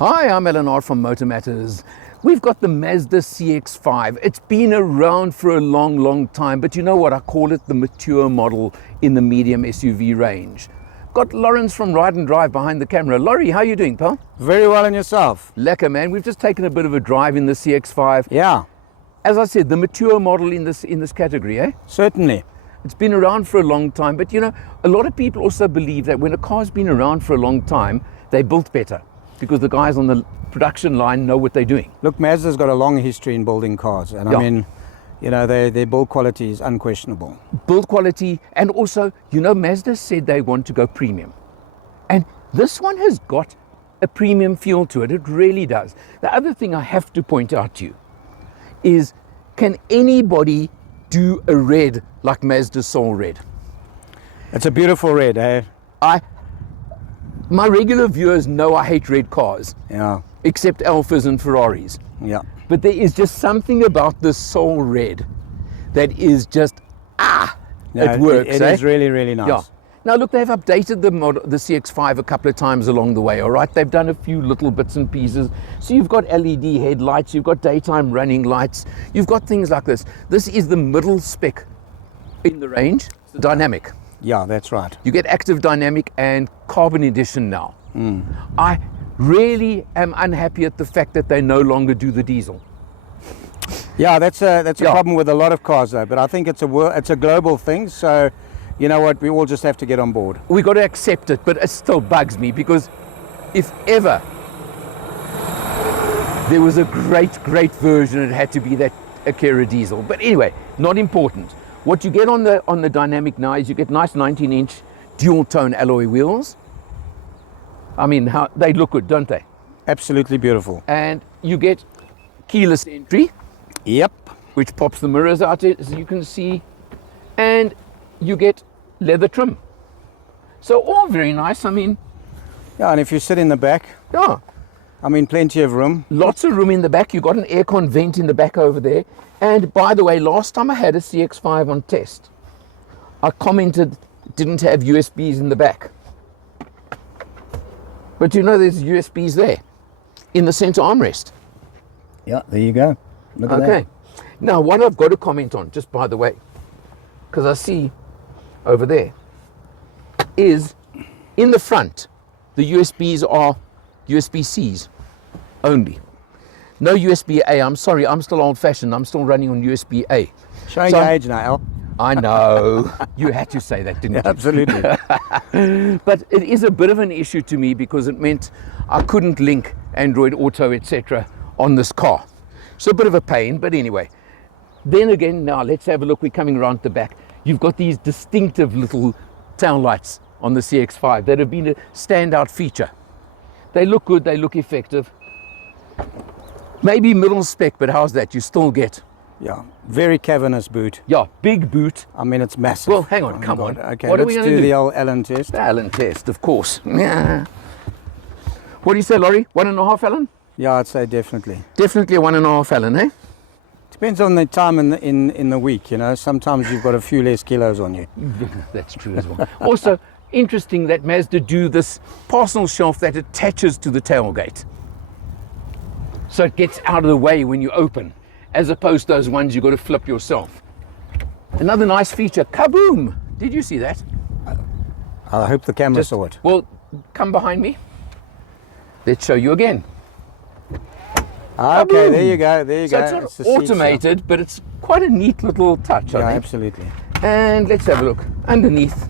Hi, I'm Eleanor from MotorMatters. We've got the Mazda CX5. It's been around for a long time, but you know what? I call it the mature model in the medium SUV range. Got Lawrence from Ride and Drive behind the camera. Laurie, how are you doing, pal? Very well, and yourself? Lekker, man. We've just taken a bit of a drive in the CX5. Yeah. As I said, the mature model in this category, eh? Certainly. It's been around for a long time, but you know, a lot of people also believe that when a car's been around for a long time, they're built better because the guys on the production line know what they're doing. Look, Mazda's got a long history in building cars, and Yeah. I mean, you know, their build quality is unquestionable. Build quality, and also, you know, Mazda said they want to go premium. And this one has got a premium feel to it. It really does. The other thing I have to point out to you is, can anybody do a red like Mazda Soul Red? It's a beautiful red, eh? My regular viewers know I hate red cars, Yeah. except Alphas and Ferraris. Yeah. But there is just something about this Soul Red that is just, it works. It is really nice. Yeah. Now look, they've updated the CX5 a couple of times along the way, all right? They've done a few little bits and pieces. So you've got LED headlights, you've got daytime running lights, you've got things like this. This is the middle spec in the range, it's the dynamic. Yeah, that's right. You get active dynamic and carbon edition now. I really am unhappy at the fact that they no longer do the diesel. Yeah, that's a Yeah. problem with a lot of cars, though. But I think it's a global thing. So, you know what? We all just have to get on board. We got to accept it, but it still bugs me because if ever there was a great version, it had to be that Akira diesel. But anyway, not important. What you get on the dynamic now is you get nice 19-inch dual tone alloy wheels. I mean, they look good, don't they? Absolutely beautiful. And you get keyless entry, Yep. which pops the mirrors out as you can see, and you get leather trim. So all very nice. I mean, Yeah, and if you sit in the back, yeah, I mean, plenty of room. lots of room in the back. You've got an aircon vent in the back over there. And by the way, last time I had a CX5 on test, I commented it didn't have USBs in the back. But you know there's USBs there in the center armrest. Yeah, there you go. Look at Okay. Now what I've got to comment on, just by the way, because I see over there, is in the front, the USBs are USB-Cs only. No USB-A. I'm sorry, I'm still old-fashioned. I'm still running on USB-A. that. Showing So- your age now, Al. I know. You had to say that, didn't you? Absolutely. But it is a bit of an issue to me because it meant I couldn't link Android Auto, etc. on this car. So a bit of a pain, but anyway. Then again, now let's have a look. We're coming around the back. You've got these distinctive little tail lights on the CX5 that have been a standout feature. They look good, they look effective. Maybe middle spec, but how's that? You still get, Yeah, very cavernous boot. yeah, big boot. I mean, it's massive. Well, hang on, Oh my come God. on. Okay, What are let's we gonna do do? the old Allen test. Allen test, of course. Yeah. What do you say, Laurie? 1.5 Allen? Yeah, I'd say definitely. Definitely a 1.5 Allen, eh? Depends on the time in the week, you know. Sometimes you've got a few less kilos on you. That's true as well. Also, interesting that Mazda do this parcel shelf that attaches to the tailgate. So it gets out of the way when you open, as opposed to those ones you've got to flip yourself. Another nice feature, kaboom! Did you see that? I hope the camera saw it. Well, come behind me. Let's show you again. Okay, Kaboom! there you go. There you So go. it's It's not the seats, automated, but it's quite a neat little touch, Yeah, I think. absolutely. And let's have a look underneath.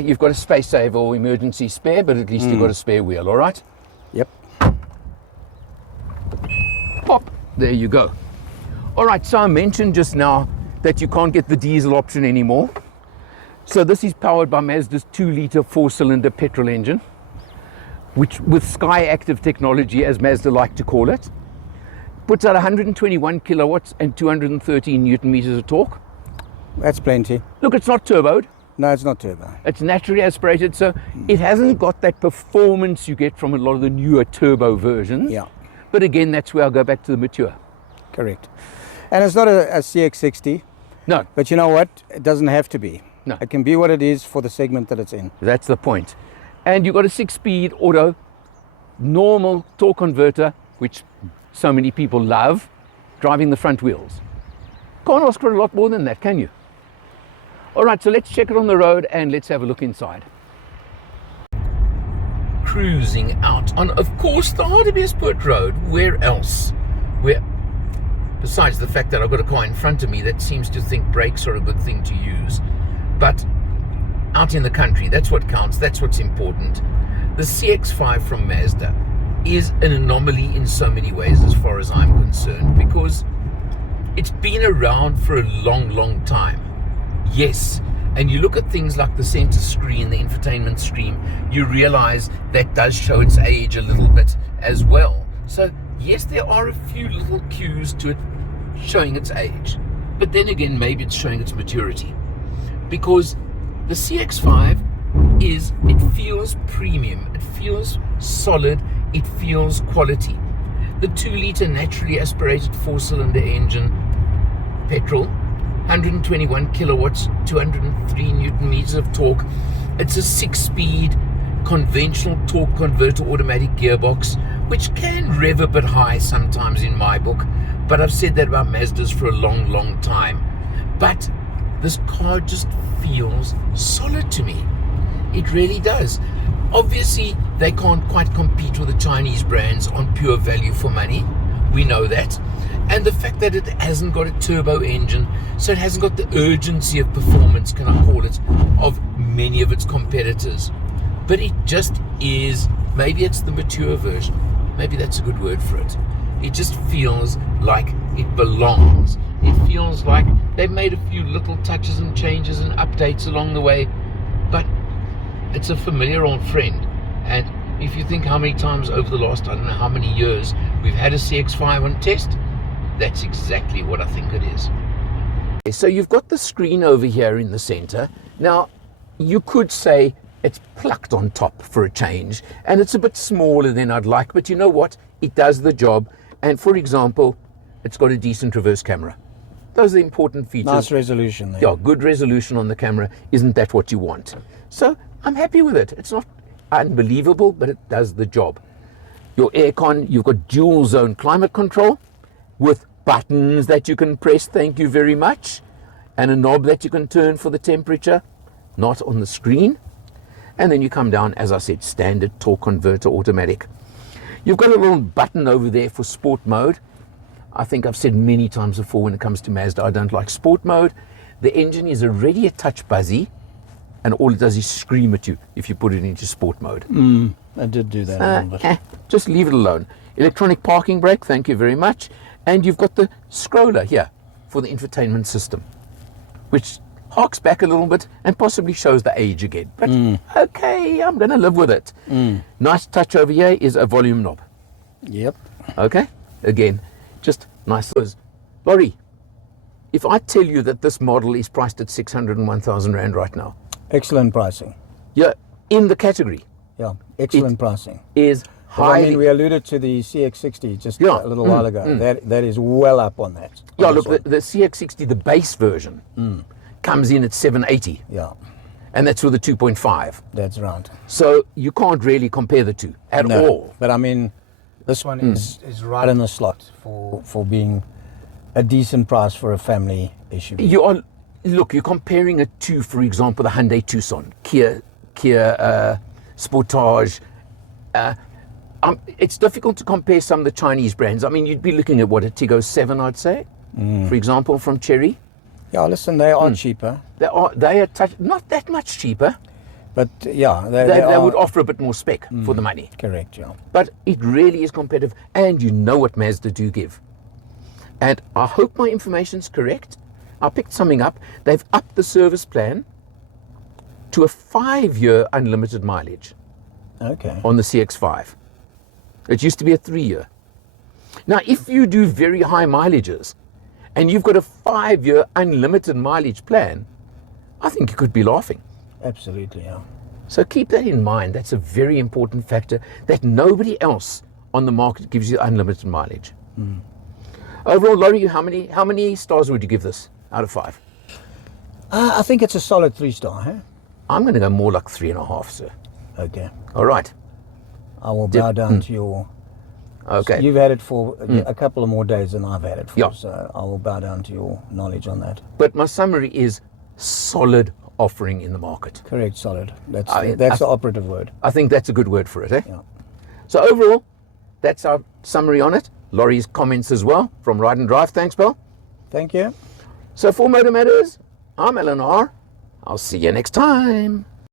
You've got a space saver or emergency spare, but at least you've got a spare wheel, all right? Yep. Pop, there you go. All right, so I mentioned just now that you can't get the diesel option anymore. So this is powered by Mazda's 2-litre 4-cylinder petrol engine, which with Sky Active technology, as Mazda like to call it, puts out 121 kilowatts and 213 newton meters of torque. That's plenty. Look, it's not turboed. No, it's not turbo. It's naturally aspirated, so it hasn't got that performance you get from a lot of the newer turbo versions. Yeah, But again, that's where I'll go back to the mature. correct. And it's not a CX60, No, but you know what? It doesn't have to be. No. It can be what it is for the segment that it's in. that's the point. And you've got a 6-speed auto normal torque converter, which so many people love, driving the front wheels. Can't ask for a lot more than that, can you? All right, so let's check it on the road and let's have a look inside. Cruising out on, of course, the Hartbeespoort Road. Where else? Where, besides the fact that I've got a car in front of me that seems to think brakes are a good thing to use. But out in the country, that's what counts, that's what's important. The CX5 from Mazda is an anomaly in so many ways as far as I'm concerned, because it's been around for a long, long time. Yes, and you look at things like the center screen, the infotainment screen, you realize that does show its age a little bit as well. So yes, there are a few little cues to it showing its age, but then again, maybe it's showing its maturity, because the CX5 it feels premium, it feels solid, it feels quality. The 2-litre naturally aspirated 4-cylinder engine, petrol, 121 kilowatts, 203 newton meters of torque. It's a 6-speed conventional torque converter automatic gearbox, which can rev a bit high sometimes in my book, but I've said that about Mazdas for a long, long time. But this car just feels solid to me. It really does. Obviously, they can't quite compete with the Chinese brands on pure value for money. We know that. And the fact that it hasn't got a turbo engine, so it hasn't got the urgency of performance, can I call it, of many of its competitors. But it just is, maybe it's the mature version. Maybe that's a good word for it. It just feels like it belongs. It feels like they've made a few little touches and changes and updates along the way, but it's a familiar old friend. And if you think how many times over the last, I don't know how many years, we've had a CX5 on test, that's exactly what I think it is. So you've got the screen over here in the center. Now, you could say it's plucked on top for a change, and it's a bit smaller than I'd like, but you know what? It does the job. And for example, it's got a decent reverse camera. Those are the important features. Nice resolution there. Yeah, good resolution on the camera. Isn't that what you want? So I'm happy with it. It's not unbelievable, but it does the job. Your aircon, you've got dual zone climate control with buttons that you can press, thank you very much, and a knob that you can turn for the temperature, not on the screen. And then you come down, as I said, standard torque converter automatic. You've got a little button over there for sport mode. I think I've said many times before, when it comes to Mazda, I don't like sport mode. The engine is already a touch buzzy, and all it does is scream at you if you put it into sport mode. I did do that a little bit. Just leave it alone. Electronic parking brake, thank you very much. And you've got the scroller here for the infotainment system, which harks back a little bit and possibly shows the age again. But okay, I'm going to live with it. Nice touch over here is a volume knob. Yep. Okay, again, just nice. Laurie, if I tell you that this model is priced at 601,000 Rand right now. Excellent pricing. Yeah, in the category. Yeah, excellent pricing. Is Well, I highly... mean, we alluded to the CX60 just a little while ago. That is well up on that. Yeah, look, the CX60, the base version, comes in at 780. Yeah, And that's with a 2.5. that's right. So you can't really compare the two at all. But I mean, this one is right in the slot for being a decent price for a family SUV. You are, look, you're comparing it to, for example, the Hyundai Tucson, Kia Sportage. It's difficult to compare some of the Chinese brands. I mean, you'd be looking at what, a Tiggo 7, I'd say, for example, from Chery. Yeah, listen, they are cheaper. They are not that much cheaper. But yeah, They would offer a bit more spec for the money. Correct, yeah. But it really is competitive, and you know what Mazda do give. And I hope my information's correct. I picked something up. They've upped the service plan to a 5-year unlimited mileage Okay. on the CX5. It used to be a 3-year. Now, if you do very high mileages and you've got a 5-year unlimited mileage plan, I think you could be laughing. Absolutely, yeah. So keep that in mind. That's a very important factor, that nobody else on the market gives you unlimited mileage. Overall, Laurie, how many stars would you give this out of 5? I think it's a solid 3-star, huh? I'm going to go more like 3.5, sir. Okay. All right. I will bow down to your. Okay. You've had it for a couple of more days than I've had it for, Yeah. so I will bow down to your knowledge on that. But my summary is solid offering in the market. Correct, solid. That's I- the operative word. I think that's a good word for it, eh? Yeah. So overall, that's our summary on it. Laurie's comments as well from Ride and Drive. Thanks, Bill. Thank you. So for Motor Matters, I'm Eleanor. I'll see you next time.